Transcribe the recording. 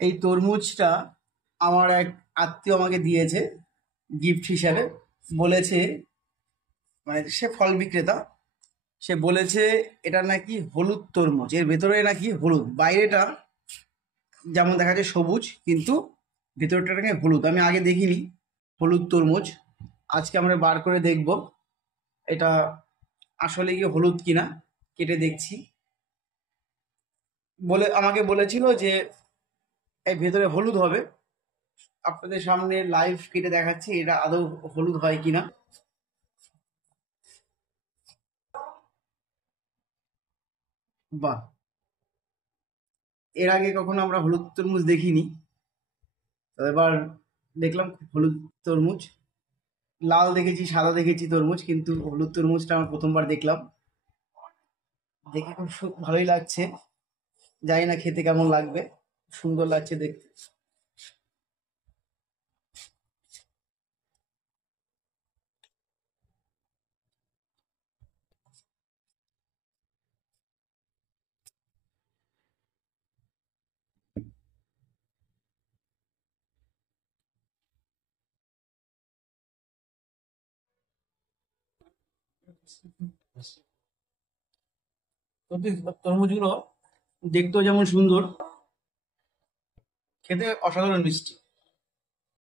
এই তরমুজটা আমার এক আত্মীয় আমাকে দিয়েছে গিফট হিসাবে। বলেছে, মানে সে ফল বিক্রেতা, সে বলেছে এটা নাকি হলুদ তরমুজ, এর ভেতরে নাকি হলুদ, বাইরেটা যেমন দেখা যায় সবুজ, কিন্তু ভেতরটা নাকি হলুদ। আমি আগে দেখিনি হলুদ তরমুজ, আজকে আমরা বার করে দেখব এটা আসলে কি হলুদ কিনা। কেটে দেখছি। আমাকে বলেছিল যে এর ভেতরে হলুদ হবে। আপনাদের সামনে লাইভ কেটে দেখাচ্ছি এটা আদৌ হলুদ হয় কিনা। বাহ, এর আগে কখনো আমরা হলুদ তরমুজ দেখিনি। তো এবার দেখলাম হলুদ তরমুজ। লাল দেখেছি, সাদা দেখেছি তরমুজ, কিন্তু হলুদ তরমুজটা আমার প্রথমবার দেখলাম। দেখে খুব ভালোই লাগছে। জানি না খেতে কেমন লাগবে, সুন্দর লাগছে দেখতে। সত্যি তরমুজগুলো দেখতেও যেমন সুন্দর, খেতে অসাধারণ মিষ্টি।